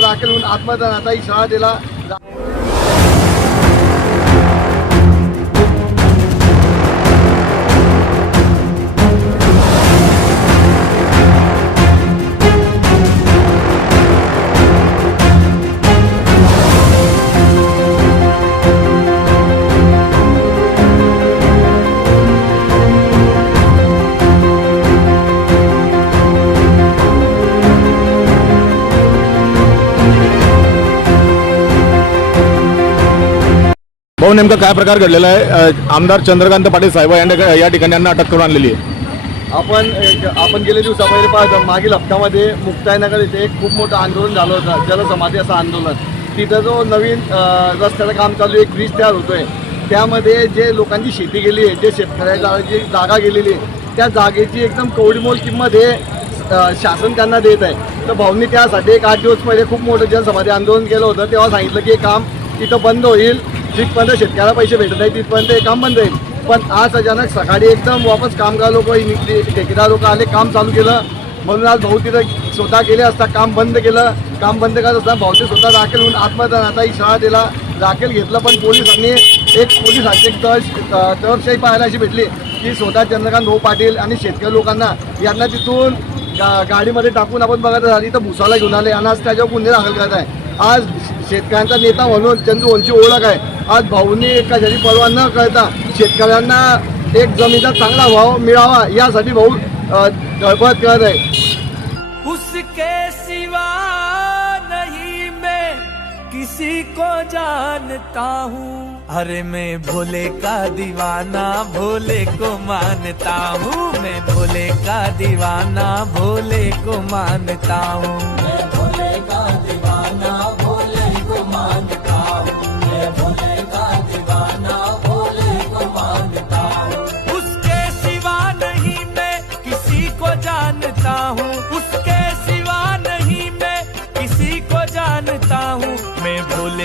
दाखल होऊन आत्मदानाचा इशारा दिला भाऊ नेमका काय प्रकार घडलेला आहे? आमदार चंद्रकांत पाटील साहेब यांना या ठिकाणी यांना अटक करून आणलेली आहे. आपण एक- आपण गेले दिवसा पहिले पाहतो मागील हप्त्यामध्ये मुक्ताईनगर इथे एक खूप मोठं आंदोलन झालं होतं जलसमाधी असं आंदोलन. तिथं जो नवीन रस्त्याचं काम चालू एक ब्रिज तयार होतोय. त्यामध्ये जे लोकांची शेती गेली आहे जे शेतकऱ्याला जी जागा गेलेली आहे त्या जागेची एकदम कवडीमोल किंमत हे शासन त्यांना देत आहे. तर भाऊंनी त्यासाठी एक आठ दिवस पहिले खूप मोठं जलसमाधी आंदोलन केलं होतं. तेव्हा सांगितलं की हे काम इथं बंद होईल. जिथपर्यंत शेतकऱ्याला पैसे भेटत नाही तिथपर्यंत हे काम बंद राहील पण आज अचानक सकाळी एकदम वापस कामगार लोक ठेकेदार लोक आले काम चालू केलं. म्हणून आज भाऊ तिथं स्वतः गेले असता काम बंद केलं. काम बंद करत असताना भाऊचे स्वतः दाखल होऊन आत्मदानाचा इशारा दिला दाखल घेतलं. पण पोलिसांनी एक पोलिसांची एक तळ तळशाही पाहायला अशी भेटली की स्वतः चंद्रकांत भाऊ पाटील आणि शेतकरी लोकांना यांना तिथून गा गाडीमध्ये टाकून आपण बघत झाली तर भुसाला घेऊन आले. आणि आज त्याच्यावर गुन्हे दाखल करत आहे. आज शेतकऱ्यांचा नेता म्हणून चंद्र ओळख आहे. आज भाऊंनी कशाची पर्वा न करता शेतकऱ्यांना एक जमिनीचा चांगला भाव मिळावा यासाठी भाऊ धडपड करत आहे. उसके सिवा नहीं मैं किसी को जानता हूँ। अरे मैं भोले का दीवाना भोले को मानता हूँ। मैं भोले का दीवाना भोले को मानता हूँ। मैं भोले का दीवाना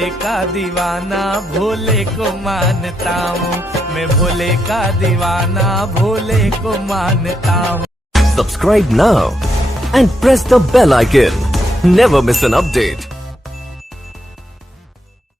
भोले का दीवाना भोले को मानता हूँ मैं भोले का दीवाना भोले को मानता हूँ Subscribe now and press the bell icon. Never miss an update.